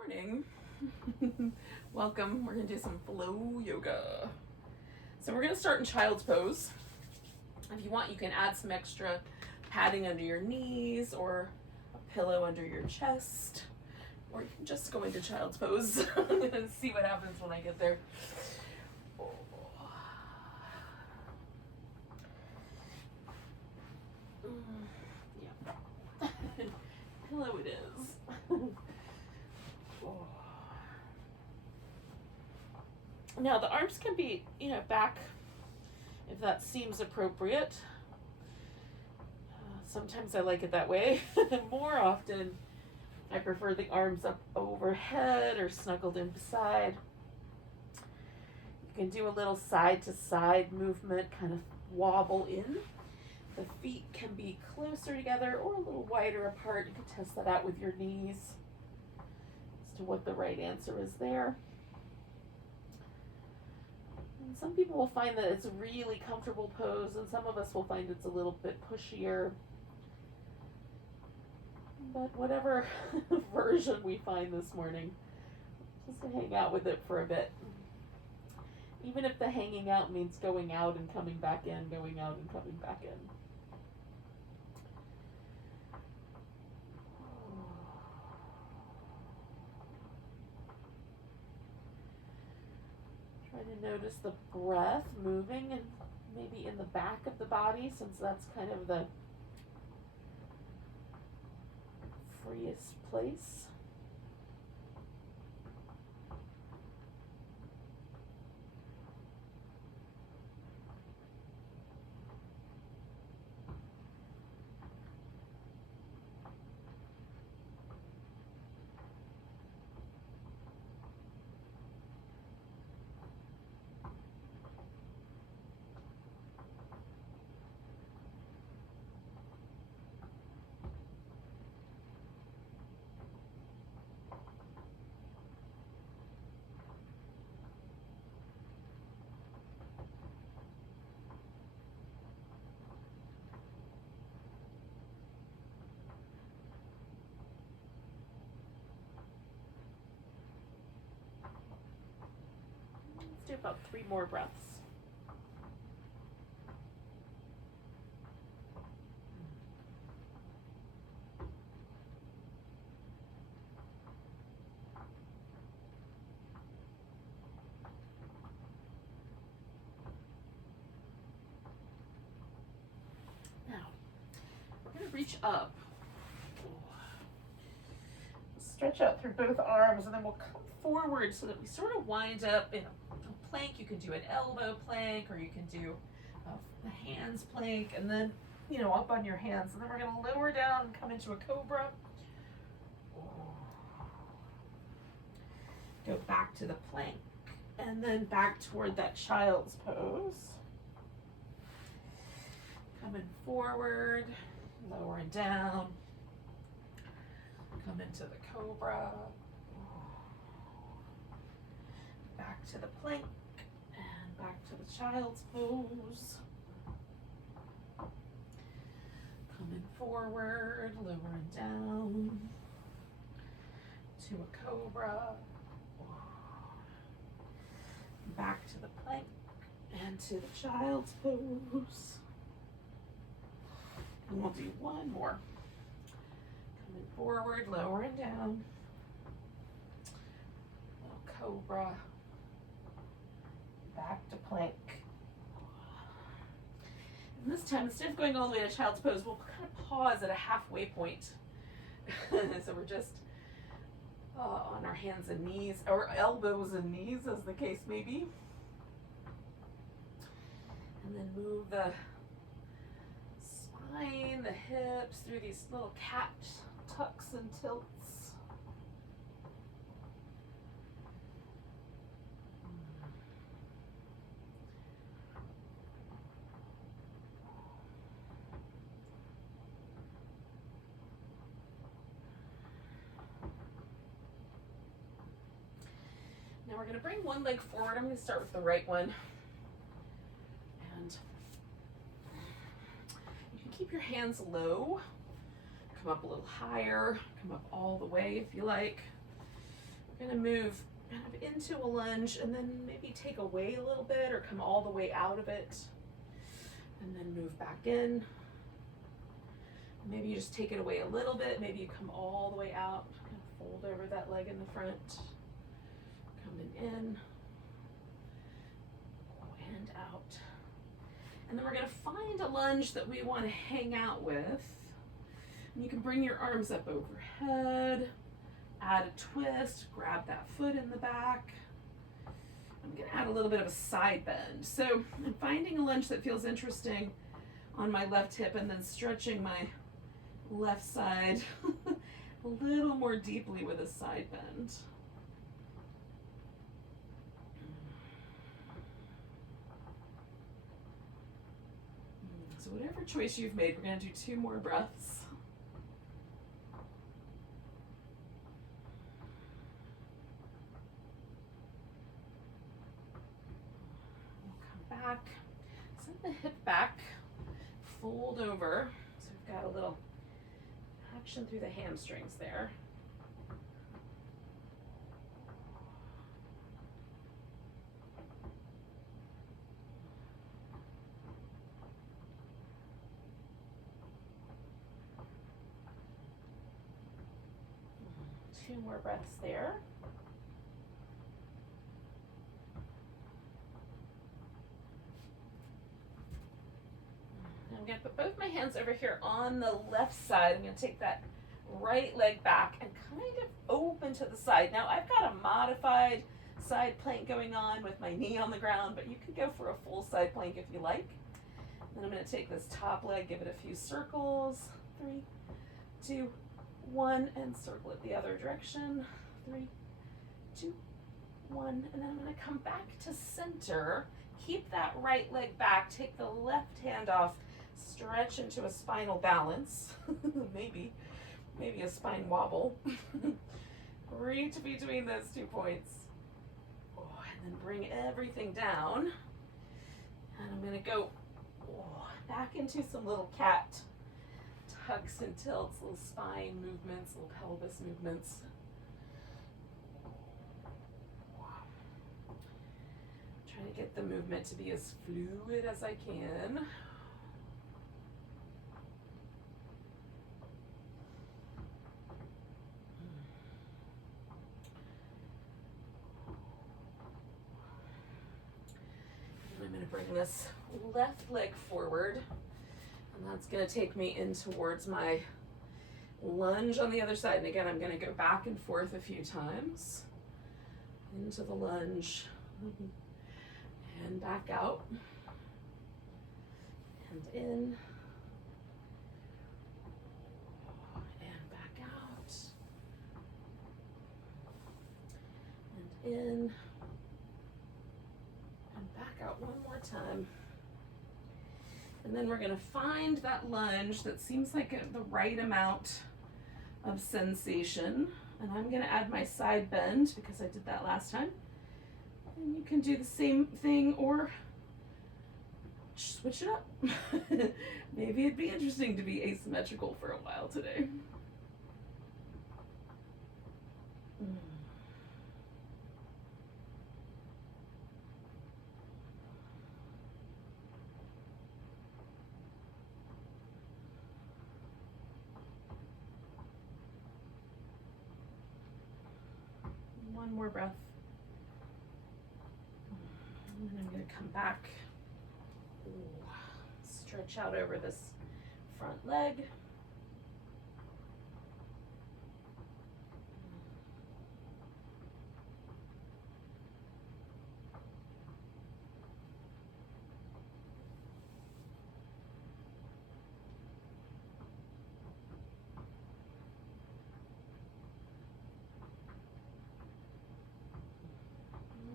Morning. Welcome. We're going to do some flow yoga. So we're going to start in child's pose. If you want, you can add some extra padding under your knees or a pillow under your chest, or you can just go into child's pose. I'm going to see what happens when I get there. Yeah. Pillow it is. Now the arms can be, back if that seems appropriate. Sometimes I like it that way. More often, I prefer the arms up overhead or snuggled inside. You can do a little side to side movement, kind of wobble in. The feet can be closer together or a little wider apart. You can test that out with your knees as to what the right answer is there. And some people will find that it's a really comfortable pose, and some of us will find it's a little bit pushier. But whatever version we find this morning, just to hang out with it for a bit. Even if the hanging out means going out and coming back in, going out and coming back in. Try to notice the breath moving and maybe in the back of the body, since that's kind of the freest place. Let's do about 3 more breaths. Now, we're going to reach up. Stretch out through both arms, and then we'll come forward so that we sort of wind up in a plank. You can do an elbow plank, or you can do a hands plank, and then, up on your hands. And then we're going to lower down and come into a cobra. Go back to the plank, and then back toward that child's pose. Coming forward, lowering down. Come into the cobra. Back to the plank, and back to the child's pose. Coming forward, lowering down to a cobra. Back to the plank and to the child's pose. And we'll do one more. Coming forward, lowering down. Little cobra. Back to plank. And this time, instead of going all the way to child's pose, we'll kind of pause at a halfway point. So we're just on our hands and knees, or elbows and knees, as the case may be. And then move the spine, the hips, through these little cat tucks and tilts. Now we're going to bring one leg forward. I'm going to start with the right one. And you can keep your hands low. Come up a little higher. Come up all the way if you like. We're gonna move kind of into a lunge and then maybe take away a little bit or come all the way out of it and then move back in. Maybe you just take it away a little bit, maybe you come all the way out, kind of fold over that leg in the front, coming in and out. And then we're gonna find a lunge that we wanna hang out with. And you can bring your arms up overhead, add a twist, grab that foot in the back. I'm gonna add a little bit of a side bend. So I'm finding a lunge that feels interesting on my left hip and then stretching my left side a little more deeply with a side bend. So whatever choice you've made, we're gonna do 2 more breaths. Back, send the hip back, fold over. So we've got a little action through the hamstrings there. Two more breaths there. I'm going to put both my hands over here on the left side. I'm going to take that right leg back and kind of open to the side. Now I've got a modified side plank going on with my knee on the ground, but you could go for a full side plank if you like. Then I'm going to take this top leg, give it a few circles. 3, 2, 1, and circle it the other direction. 3, 2, 1, and then I'm going to come back to center. Keep that right leg back, take the left hand off, stretch into a spinal balance, maybe a spine wobble. Reach between those 2 points. Oh, and then bring everything down. And I'm gonna go back into some little cat tucks and tilts, little spine movements, little pelvis movements. Trying to get the movement to be as fluid as I can. And I'm going to bring this left leg forward, and that's going to take me in towards my lunge on the other side. And again, I'm going to go back and forth a few times into the lunge. And back out, and in, and back out, and in, and back out one more time. And then we're going to find that lunge that seems like the right amount of sensation. And I'm going to add my side bend because I did that last time. And you can do the same thing or switch it up. Maybe it'd be interesting to be asymmetrical for a while today. One more breath. And then I'm going to come back, stretch out over this front leg.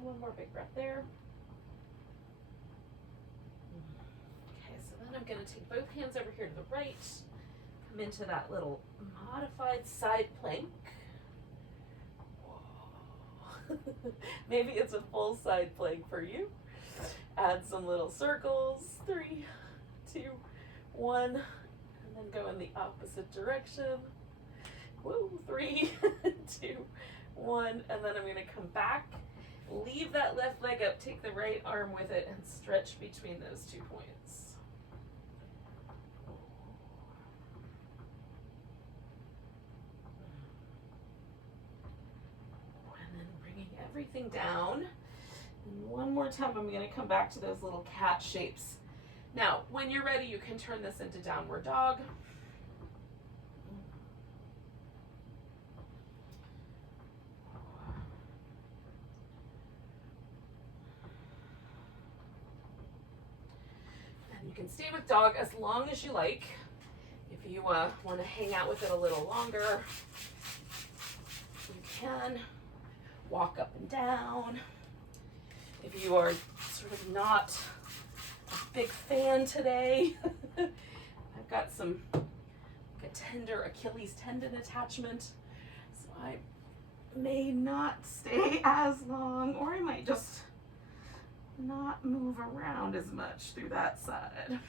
One more big breath there. I'm going to take both hands over here to the right, come into that little modified side plank. Maybe it's a full side plank for you. Add some little circles. 3, 2, 1, and then go in the opposite direction. Woo, 3, 2, 1, and then I'm going to come back, leave that left leg up, take the right arm with it, and stretch between those 2 points. And then bringing everything down. And one more time, I'm going to come back to those little cat shapes. Now, when you're ready, you can turn this into downward dog. And you can stay with dog as long as you like. If you want to hang out with it a little longer, you can walk up and down. If you are sort of not a big fan today, I've got a tender Achilles tendon attachment, so I may not stay as long, or I might just not move around as much through that side.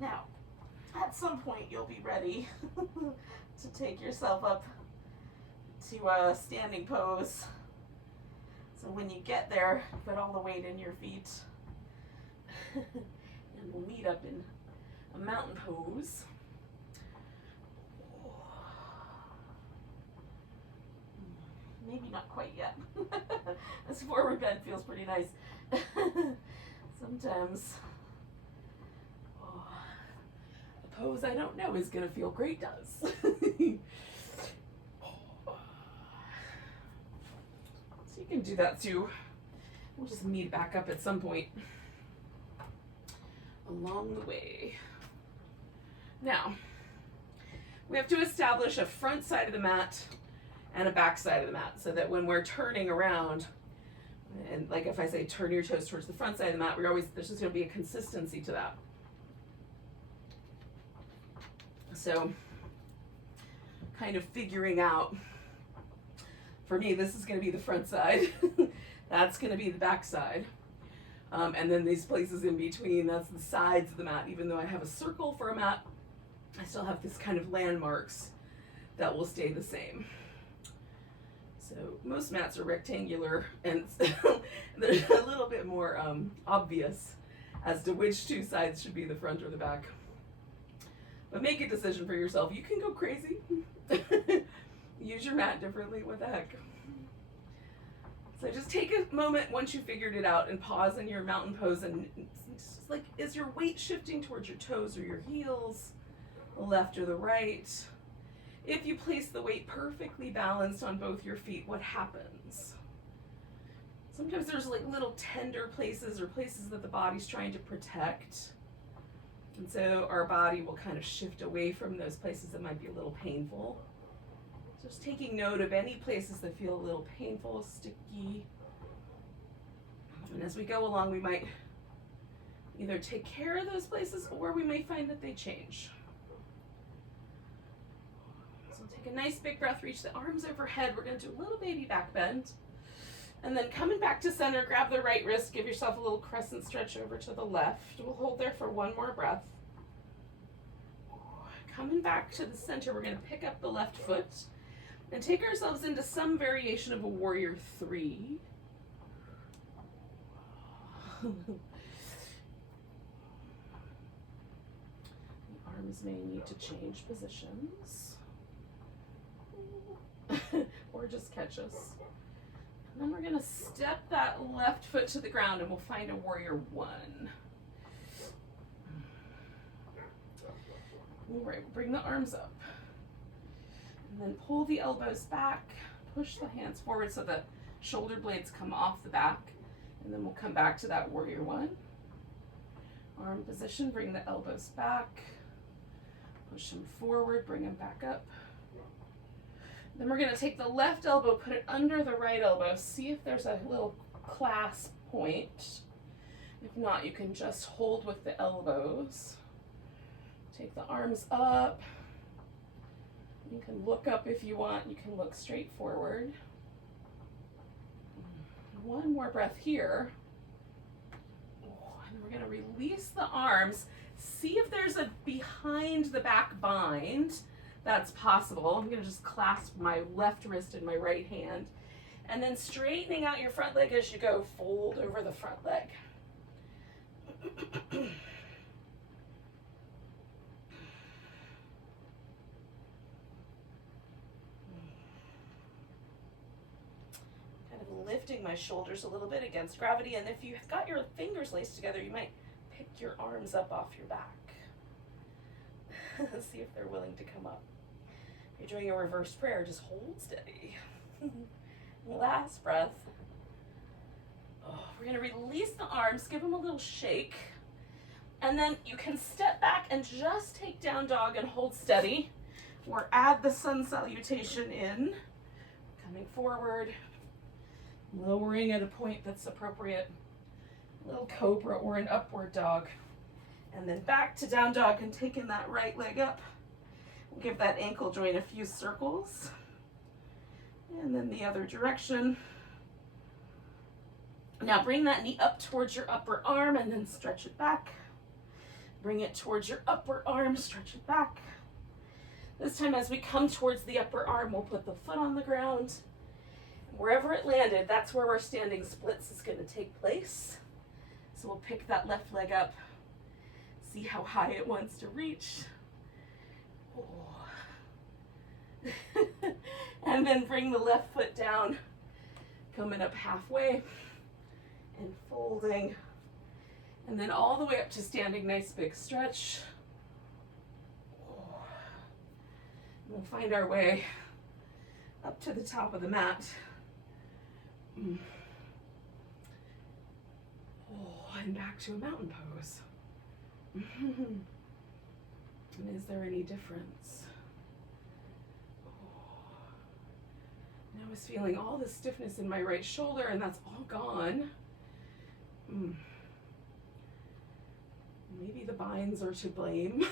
Now, at some point you'll be ready to take yourself up to a standing pose. So when you get there, put all the weight in your feet. And we'll meet up in a mountain pose. Maybe not quite yet. This forward bend feels pretty nice. Sometimes a pose I don't know is going to feel great does. So you can do that too. We'll just meet back up at some point along the way. Now, we have to establish a front side of the mat and a back side of the mat, so that when we're turning around, and like if I say turn your toes towards the front side of the mat, there's just going to be a consistency to that. So kind of figuring out, for me, this is going to be the front side. That's going to be the back side. And then these places in between, that's the sides of the mat. Even though I have a circle for a mat, I still have this kind of landmarks that will stay the same. So most mats are rectangular, and they're a little bit more obvious as to which two sides should be the front or the back. But make a decision for yourself. You can go crazy. Use your mat differently. What the heck? So just take a moment once you figured it out and pause in your mountain pose, and it's just like, is your weight shifting towards your toes or your heels, the left or the right? If you place the weight perfectly balanced on both your feet, what happens? Sometimes there's like little tender places or places that the body's trying to protect. And so our body will kind of shift away from those places that might be a little painful. Just taking note of any places that feel a little painful, sticky. And as we go along, we might either take care of those places, or we may find that they change. So take a nice big breath, reach the arms overhead. We're going to do a little baby back bend. And then coming back to center, grab the right wrist, give yourself a little crescent stretch over to the left. We'll hold there for one more breath. Coming back to the center, we're going to pick up the left foot and take ourselves into some variation of a warrior 3. The arms may need to change positions or just catch us. And then we're going to step that left foot to the ground, and we'll find a warrior 1. All right, bring the arms up. And then pull the elbows back, push the hands forward so the shoulder blades come off the back, and then we'll come back to that warrior 1. Arm position, bring the elbows back, push them forward, bring them back up. Then we're going to take the left elbow, put it under the right elbow, see if there's a little clasp point, If not, you can just hold with the elbows. Take the arms up. You can look up if you want. You can look straight forward. One more breath here. And we're going to release the arms. See if there's a behind the back bind. That's possible. I'm going to just clasp my left wrist in my right hand. And then straightening out your front leg as you go, fold over the front leg. Kind of lifting my shoulders a little bit against gravity, and if you've got your fingers laced together, you might pick your arms up off your back. See if they're willing to come up. If you're doing a reverse prayer, just hold steady. Last breath. We're going to release the arms, give them a little shake, and then you can step back and just take down dog and hold steady, or add the sun salutation in, coming forward, lowering at a point that's appropriate, little cobra or an upward dog, and then back to down dog and taking that right leg up. We'll give that ankle joint a few circles, and then the other direction. Now bring that knee up towards your upper arm and then stretch it back. Bring it towards your upper arm, stretch it back. This time as we come towards the upper arm, we'll put the foot on the ground. Wherever it landed, that's where our standing splits is going to take place. So we'll pick that left leg up, see how high it wants to reach. And then bring the left foot down, coming up halfway and folding. And then all the way up to standing, nice big stretch. We'll find our way up to the top of the mat. And back to a mountain pose. And is there any difference? And I was feeling all the stiffness in my right shoulder, and that's all gone. Maybe the binds are to blame,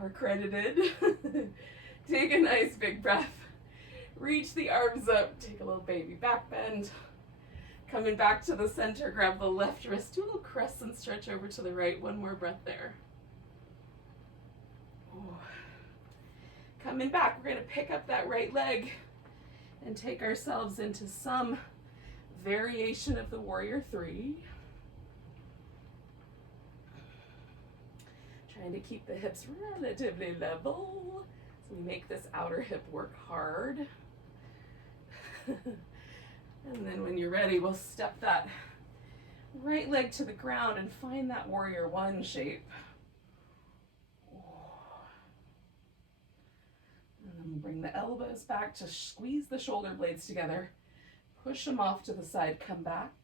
are credited. Take a nice big breath. Reach the arms up, take a little baby back bend. Coming back to the center, grab the left wrist, do a little crescent stretch over to the right. One more breath there. Coming back, we're going to pick up that right leg and take ourselves into some variation of the warrior three. Trying to keep the hips relatively level. So we make this outer hip work hard. And then when you're ready, we'll step that right leg to the ground and find that warrior one shape. And then we'll bring the elbows back to squeeze the shoulder blades together. Push them off to the side, come back.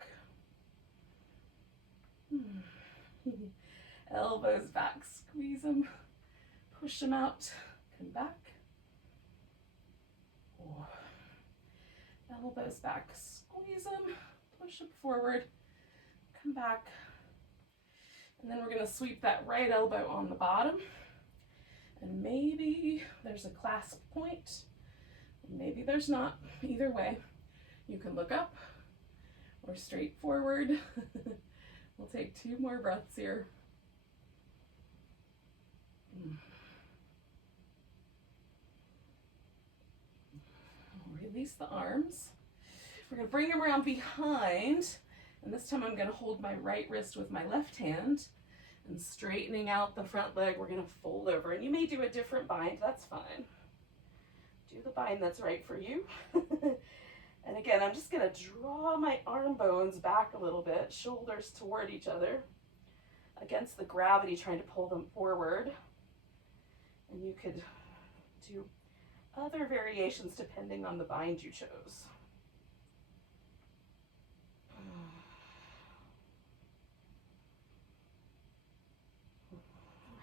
Elbows back, squeeze them, push them out, come back. Elbows back, squeeze them, push them forward, come back. And then we're going to sweep that right elbow on the bottom. And maybe there's a clasp point, maybe there's not. Either way, you can look up or straight forward. We'll take 2 more breaths here. Release the arms. We're going to bring them around behind, and this time I'm going to hold my right wrist with my left hand, and straightening out the front leg, we're going to fold over. And you may do a different bind, that's fine. Do the bind that's right for you. And again, I'm just going to draw my arm bones back a little bit, shoulders toward each other, against the gravity, trying to pull them forward. And you could do other variations depending on the bind you chose.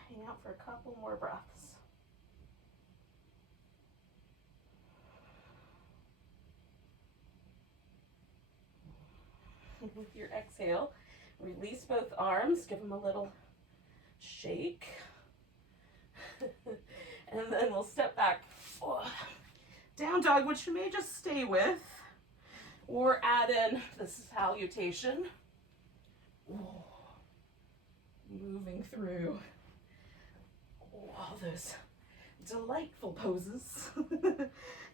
Hang out for a couple more breaths. With your exhale, Release both arms, give them a little shake. And then we'll step back. Down dog, which you may just stay with, or add in this salutation. Moving through all those delightful poses.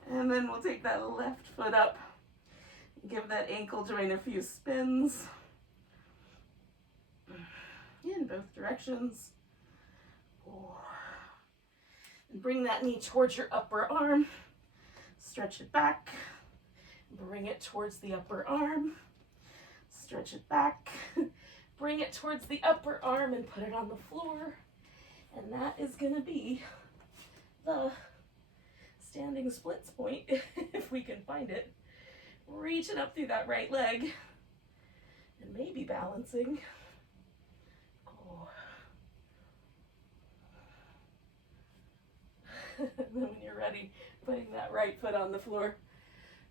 And then we'll take that left foot up, give that ankle joint a few spins in both directions. And bring that knee towards your upper arm. Stretch it back. Bring it towards the upper arm. Stretch it back. Bring it towards the upper arm and put it on the floor. And that is going to be the standing splits point, if we can find it. Reaching up through that right leg and maybe balancing. And then when you're ready, putting that right foot on the floor,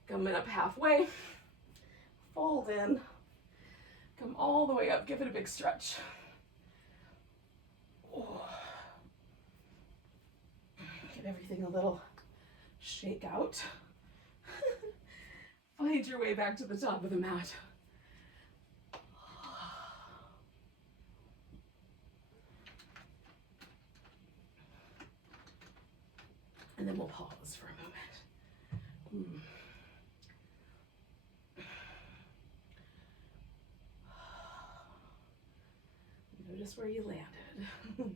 coming up halfway, fold in, come all the way up, give it a big stretch. Give everything a little shake out. Find your way back to the top of the mat. And then we'll pause for a moment. Notice where you landed.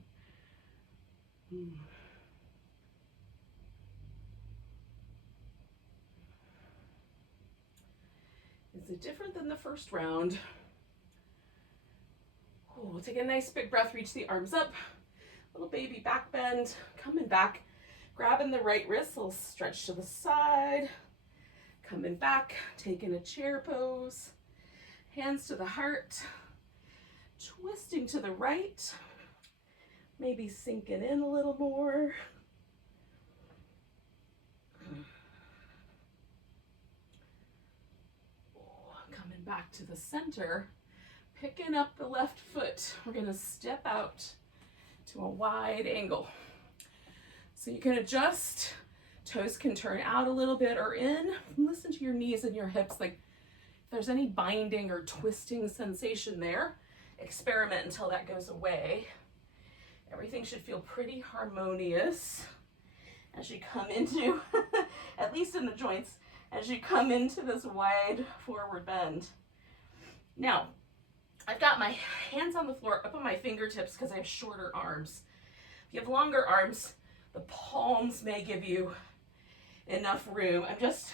Is it different than the first round? We'll take a nice big breath, reach the arms up, little baby back bend, coming back. Grabbing the right wrist, a little stretch to the side, coming back, taking a chair pose, hands to the heart, twisting to the right, maybe sinking in a little more. Coming back to the center, picking up the left foot. We're gonna step out to a wide angle. So you can adjust, toes can turn out a little bit or in. Listen to your knees and your hips, like if there's any binding or twisting sensation there, experiment until that goes away. Everything should feel pretty harmonious as you come into, at least in the joints, as you come into this wide forward bend. Now, I've got my hands on the floor, up on my fingertips because I have shorter arms. If you have longer arms, the palms may give you enough room. I'm just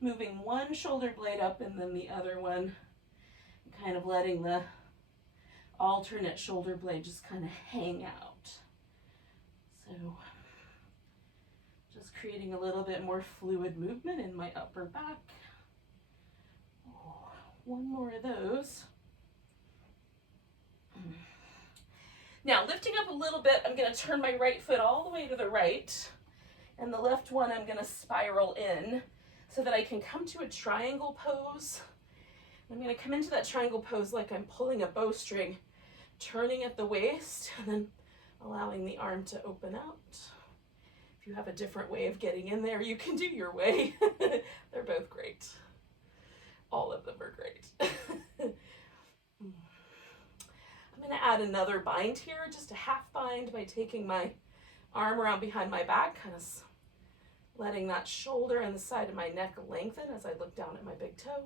moving one shoulder blade up and then the other one, kind of letting the alternate shoulder blade just kind of hang out. So just creating a little bit more fluid movement in my upper back. One more of those. Now, lifting up a little bit, I'm going to turn my right foot all the way to the right, and the left one I'm going to spiral in so that I can come to a triangle pose. I'm going to come into that triangle pose like I'm pulling a bowstring, turning at the waist, and then allowing the arm to open out. If you have a different way of getting in there, you can do your way. They're both great. All of them are great. I'm going to add another bind here, just a half bind by taking my arm around behind my back, kind of letting that shoulder and the side of my neck lengthen as I look down at my big toe.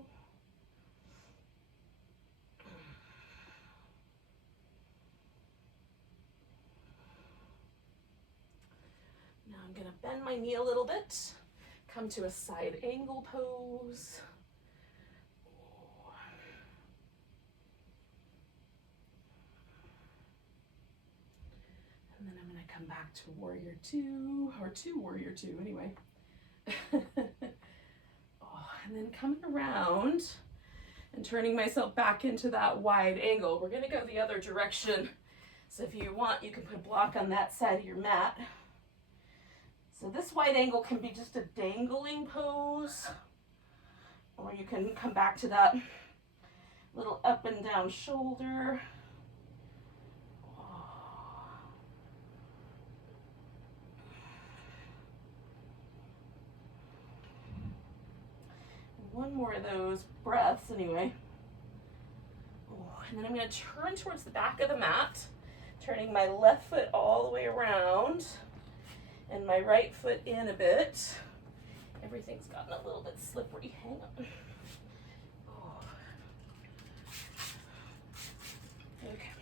Now I'm going to bend my knee a little bit, come to a side angle pose. And then I'm going to come back to warrior two, or to warrior two anyway. And then coming around and turning myself back into that wide angle. We're going to go the other direction. So if you want, you can put a block on that side of your mat. So this wide angle can be just a dangling pose, or you can come back to that Little up and down shoulder. One more of those breaths anyway. And then I'm going to turn towards the back of the mat, turning my left foot all the way around and my right foot in a bit. Everything's gotten a little bit slippery. Hang on. Okay.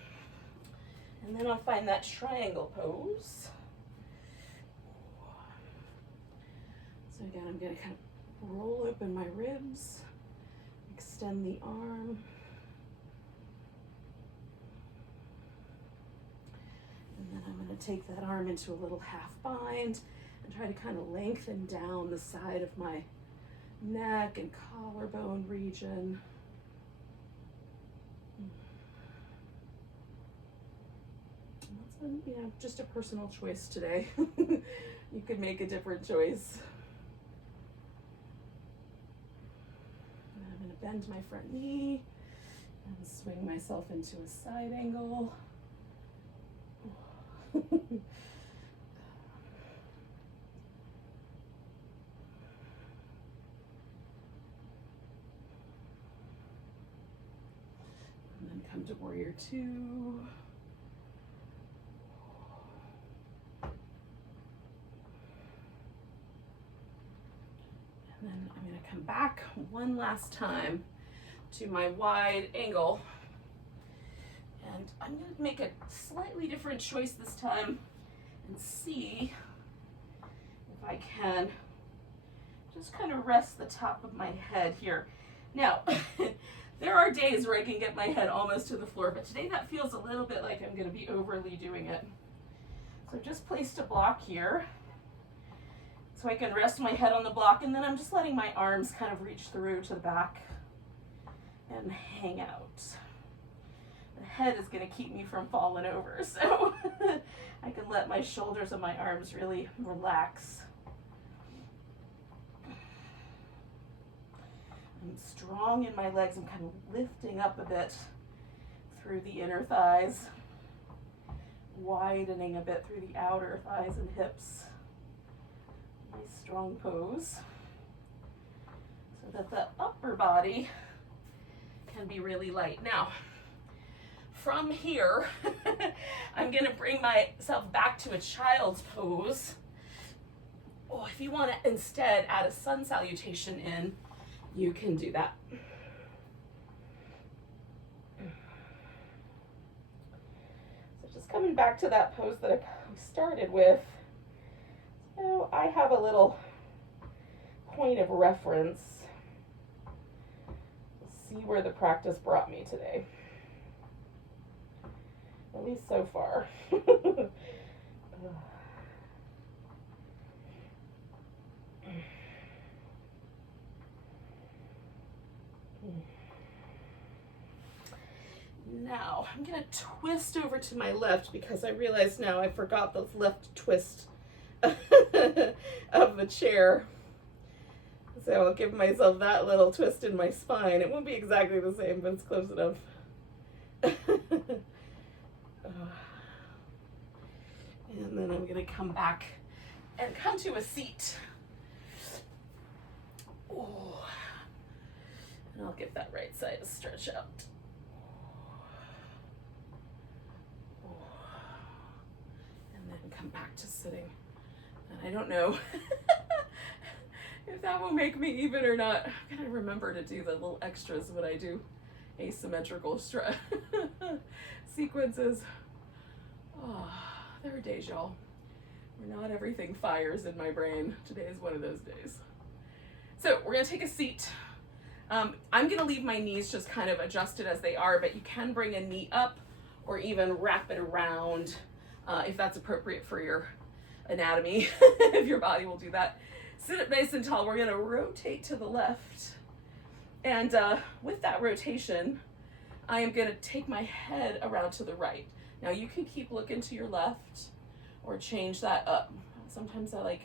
And then I'll find that triangle pose. So again, I'm going to kind of roll open my ribs, extend the arm. And then I'm going to take that arm into a little half bind and try to kind of lengthen down the side of my neck and collarbone region. And that's been, just a personal choice today. You could make a different choice. And I'm going to bend my front knee and swing myself into a side angle. And then come to warrior two. And then I'm going to come back one last time to my wide angle. And I'm going to make a slightly different choice this time and see if I can just kind of rest the top of my head here. Now, there are days where I can get my head almost to the floor, but today that feels a little bit like I'm going to be overly doing it. So I've just placed a block here so I can rest my head on the block, and then I'm just letting my arms kind of reach through to the back and hang out. The head is going to keep me from falling over, so I can let my shoulders and my arms really relax. I'm strong in my legs. I'm kind of lifting up a bit through the inner thighs, widening a bit through the outer thighs and hips. Nice strong pose so that the upper body can be really light. Now, from here, I'm going to bring myself back to a child's pose. Oh, if you want to instead add a sun salutation in, you can do that. So just coming back to that pose that I started with. So I have a little point of reference. Let's see where the practice brought me today. At least so far. Now, I'm going to twist over to my left because I realize now I forgot the left twist of the chair. So I'll give myself that little twist in my spine. It won't be exactly the same, but it's close enough. And then I'm going to come back and come to a seat. Oh. And I'll give that right side a stretch out. And then come back to sitting. And I don't know if that will make me even or not. I'm going to remember to do the little extras when I do asymmetrical sequences. Oh, there are days, y'all, where not everything fires in my brain. Today is one of those days. So we're going to take a seat. I'm going to leave my knees just kind of adjusted as they are, but you can bring a knee up or even wrap it around if that's appropriate for your anatomy, if your body will do that. Sit up nice and tall. We're going to rotate to the left. And with that rotation, I am going to take my head around to the right. Now you can keep looking to your left or change that up. Sometimes I like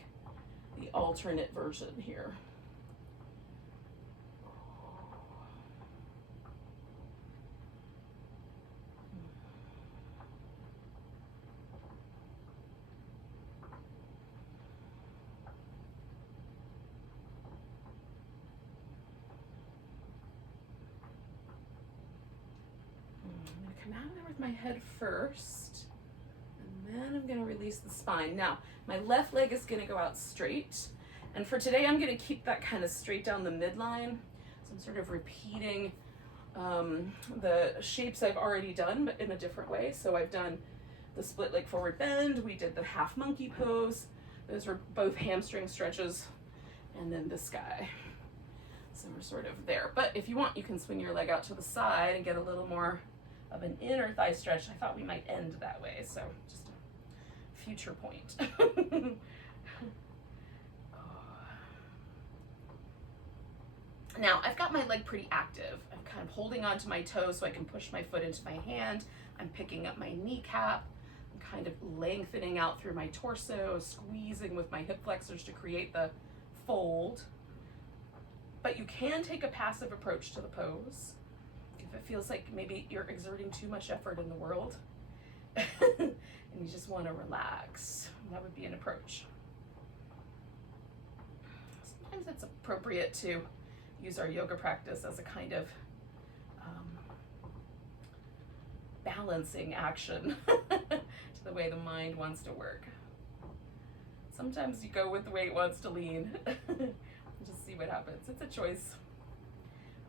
the alternate version here. come out of there with my head first, and then I'm gonna release the spine. Now, my left leg is gonna go out straight, and for today, I'm gonna keep that kind of straight down the midline. So I'm sort of repeating the shapes I've already done, but in a different way. So I've done the split leg forward bend, we did the half monkey pose. Those were both hamstring stretches, and then this guy. So we're sort of there. But if you want, you can swing your leg out to the side and get a little more of an inner thigh stretch. I thought we might end that way, so just a future point. Now, I've got my leg pretty active. I'm kind of holding onto my toes so I can push my foot into my hand. I'm picking up my kneecap. I'm kind of lengthening out through my torso, squeezing with my hip flexors to create the fold. But you can take a passive approach to the pose if it feels like maybe you're exerting too much effort in the world and you just want to relax. That would be an approach. Sometimes it's appropriate to use our yoga practice as a kind of balancing action to the way the mind wants to work. Sometimes you go with the way it wants to lean. Just see what happens. It's a choice.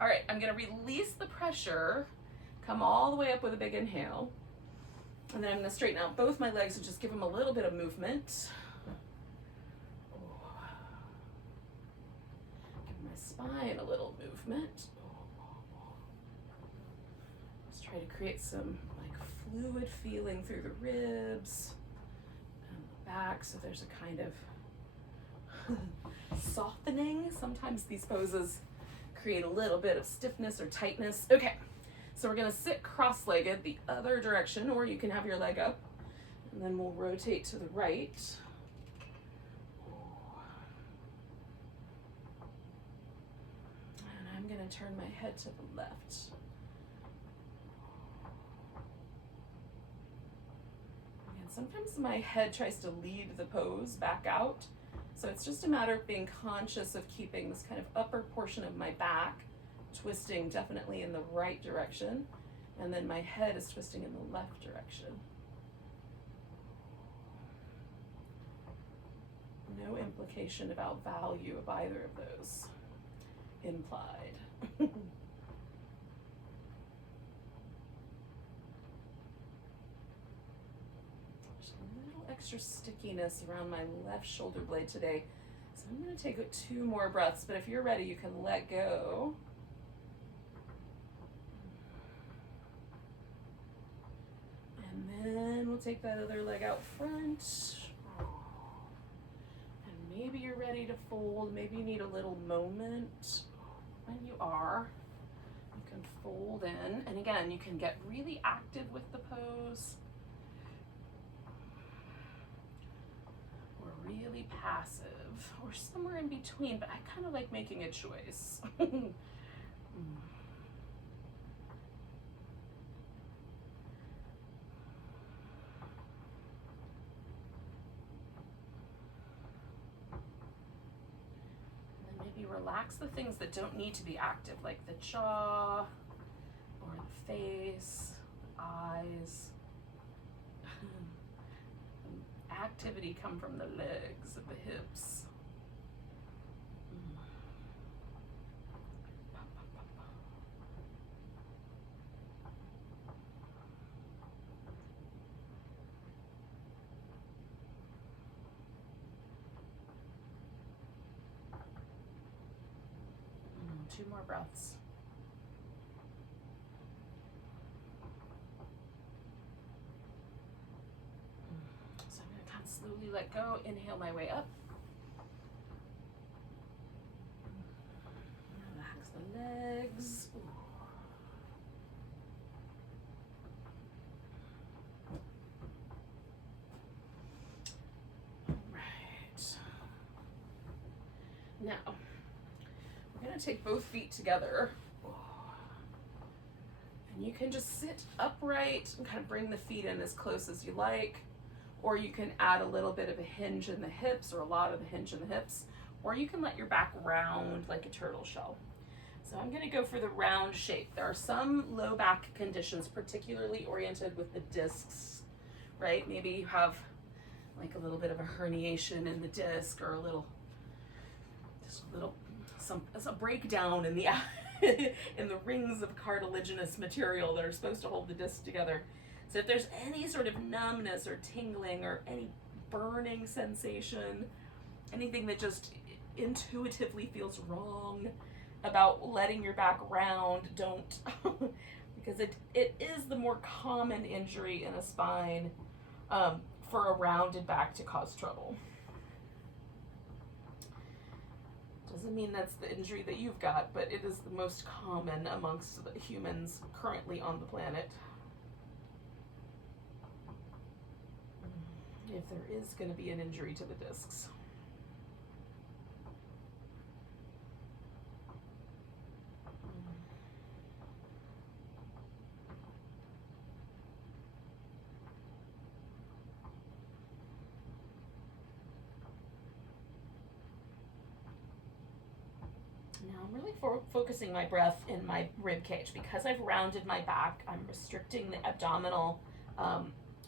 All right, I'm gonna release the pressure, come all the way up with a big inhale, and then I'm gonna straighten out both my legs and just give them a little bit of movement. Give my spine a little movement. Just try to create some like fluid feeling through the ribs and the back, so there's a kind of softening. Sometimes these poses create a little bit of stiffness or tightness. Okay, so we're gonna sit cross-legged the other direction, or you can have your leg up, and then we'll rotate to the right. And I'm gonna turn my head to the left. And sometimes my head tries to lead the pose back out. So it's just a matter of being conscious of keeping this kind of upper portion of my back twisting definitely in the right direction, and then my head is twisting in the left direction. No implication about value of either of those implied. Extra stickiness around my left shoulder blade today. So I'm going to take 2 more breaths, but if you're ready, you can let go. And then we'll take that other leg out front. And maybe you're ready to fold. Maybe you need a little moment. When you are, you can fold in. And again, you can get really active with the pose, really passive, or somewhere in between, but I kind of like making a choice. And then maybe relax the things that don't need to be active, like the jaw, or the face, the eyes. Activity come from the legs, of the hips. Two more breaths. Slowly let go, inhale my way up. Relax the legs. All right. Now, we're going to take both feet together. And you can just sit upright and kind of bring the feet in as close as you like. Or you can add a little bit of a hinge in the hips, or a lot of the hinge in the hips, or you can let your back round like a turtle shell. So I'm gonna go for the round shape. There are some low back conditions, particularly oriented with the discs, right? Maybe you have like a little bit of a herniation in the disc, or a breakdown in the in the rings of cartilaginous material that are supposed to hold the disc together. So if there's any sort of numbness or tingling or any burning sensation, anything that just intuitively feels wrong about letting your back round, don't. Because it is the more common injury in a spine for a rounded back to cause trouble. Doesn't mean that's the injury that you've got, but it is the most common amongst the humans currently on the planet. If there is going to be an injury to the discs. Now I'm really focusing my breath in my rib cage. Because I've rounded my back, I'm restricting the abdominal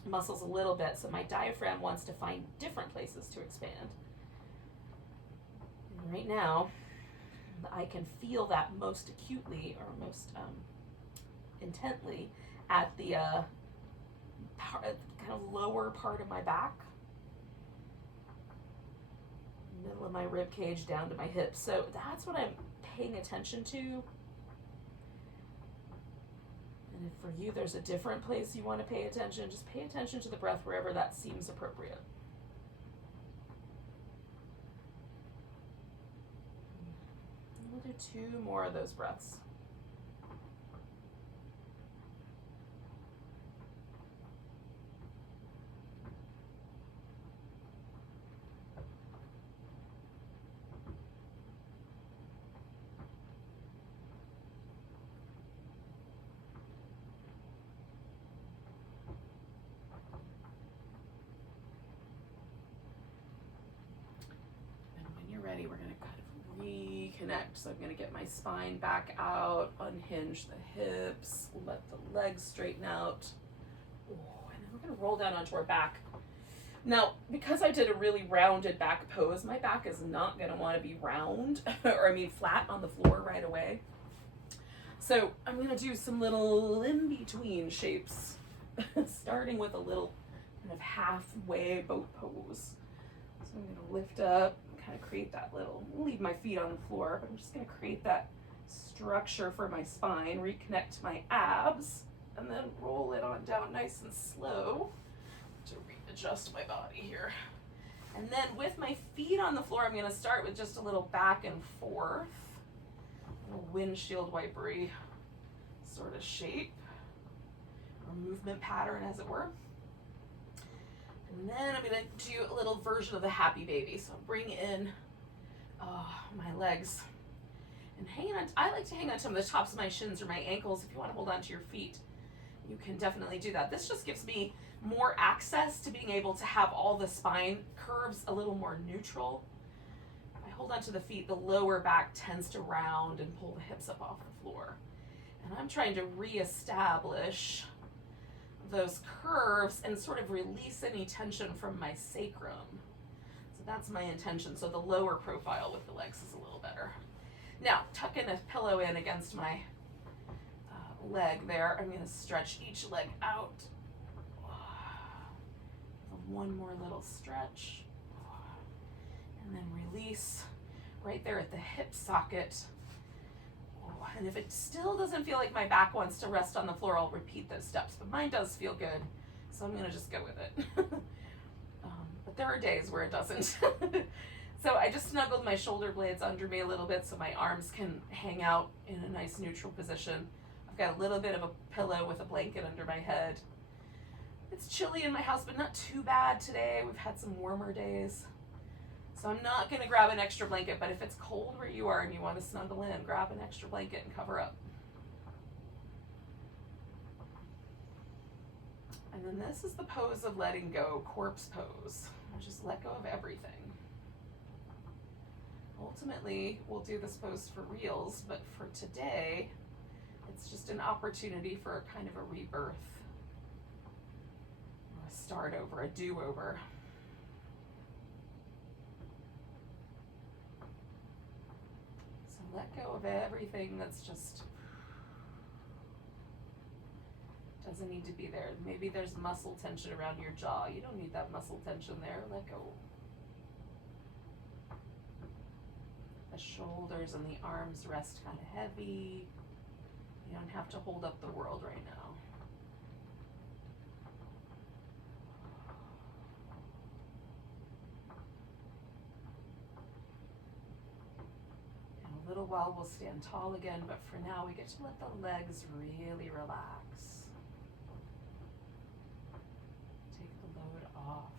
muscles a little bit, so my diaphragm wants to find different places to expand. And right now, I can feel that most acutely, or most intently, at the kind of lower part of my back, middle of my rib cage down to my hips. So that's what I'm paying attention to. And if for you there's a different place you want to pay attention, just pay attention to the breath wherever that seems appropriate. We'll do 2 more of those breaths. Ready, we're going to kind of reconnect. So I'm going to get my spine back out, unhinge the hips, let the legs straighten out. And then we're going to roll down onto our back. Now, because I did a really rounded back pose, my back is not going to want to be round, flat on the floor right away. So I'm going to do some little in-between shapes, starting with a little kind of halfway boat pose. So I'm going to lift up, kind of create that little, leave my feet on the floor, but I'm just going to create that structure for my spine, reconnect my abs, and then roll it on down nice and slow to readjust my body here. And then with my feet on the floor, I'm going to start with just a little back and forth, a little windshield wipery sort of shape, or movement pattern as it were. And then I'm going to do a little version of the happy baby. So bring in my legs and hang on. I like to hang on to the tops of my shins or my ankles. If you want to hold on to your feet, you can definitely do that. This just gives me more access to being able to have all the spine curves a little more neutral. If I hold on to the feet, the lower back tends to round and pull the hips up off the floor. And I'm trying to reestablish those curves and sort of release any tension from my sacrum. So that's my intention. So the lower profile with the legs is a little better. Now, tuck in a pillow in against my leg there. I'm going to stretch each leg out. One more little stretch. And then release right there at the hip socket. And if it still doesn't feel like my back wants to rest on the floor, I'll repeat those steps. But mine does feel good, so I'm going to just go with it. But there are days where it doesn't. So I just snuggled my shoulder blades under me a little bit so my arms can hang out in a nice neutral position. I've got a little bit of a pillow with a blanket under my head. It's chilly in my house, but not too bad today. We've had some warmer days. So I'm not going to grab an extra blanket, but if it's cold where you are and you want to snuggle in, grab an extra blanket and cover up. And then this is the pose of letting go, corpse pose. Just let go of everything. Ultimately, we'll do this pose for reals, but for today, it's just an opportunity for a kind of a rebirth, or a start over, a do-over. So let go of everything that's just doesn't need to be there. Maybe there's muscle tension around your jaw. You don't need that muscle tension there. Let go. The shoulders and the arms rest kind of heavy. You don't have to hold up the world right now. In a little while we'll stand tall again, but for now we get to let the legs really relax. Take the load off.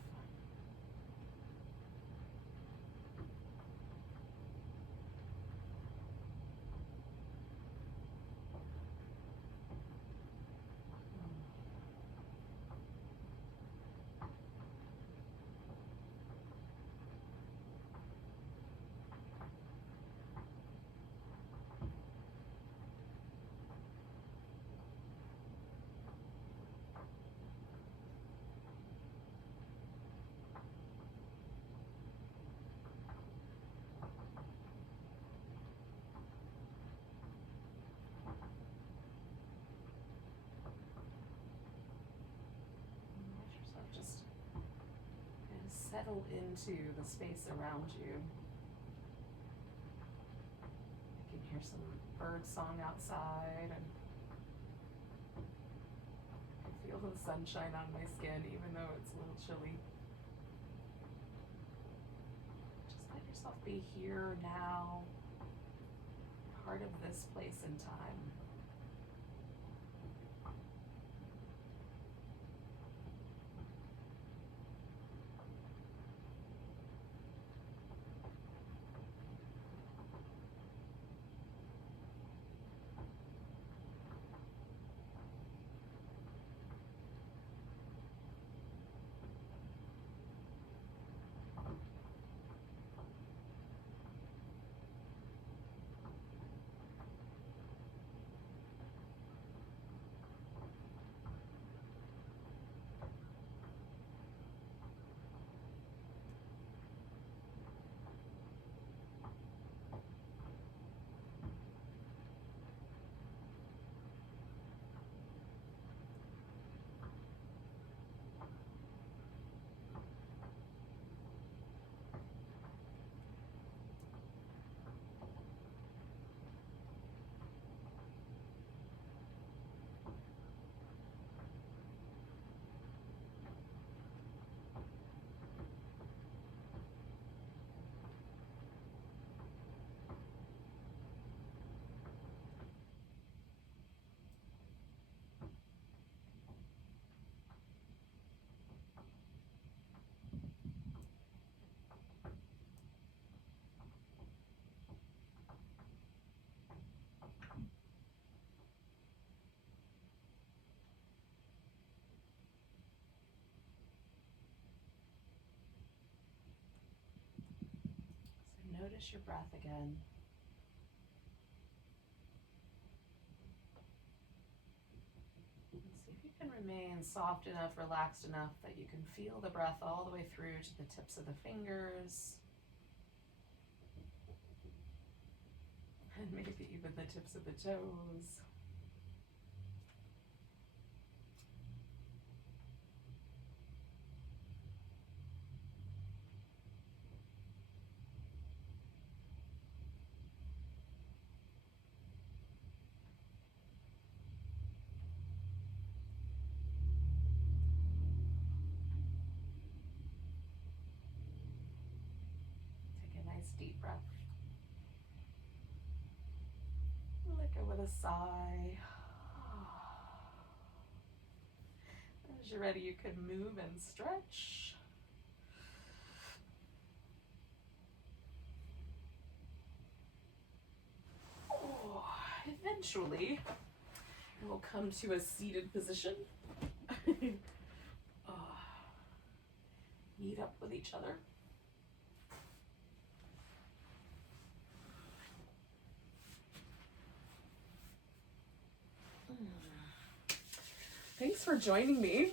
Just kind of settle into the space around you. I can hear some bird song outside, and I feel the sunshine on my skin even though it's a little chilly. Just let yourself be here now, part of this place and time. Notice your breath again. And see if you can remain soft enough, relaxed enough that you can feel the breath all the way through to the tips of the fingers. And maybe even the tips of the toes. Deep breath. Let go with a sigh. As you're ready, you can move and stretch. Eventually, we'll come to a seated position. Meet up with each other. Thanks for joining me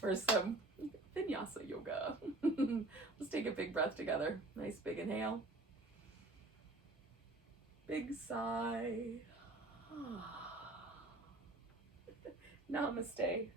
for some Vinyasa yoga. Let's take a big breath together. Nice big inhale. Big sigh. Namaste.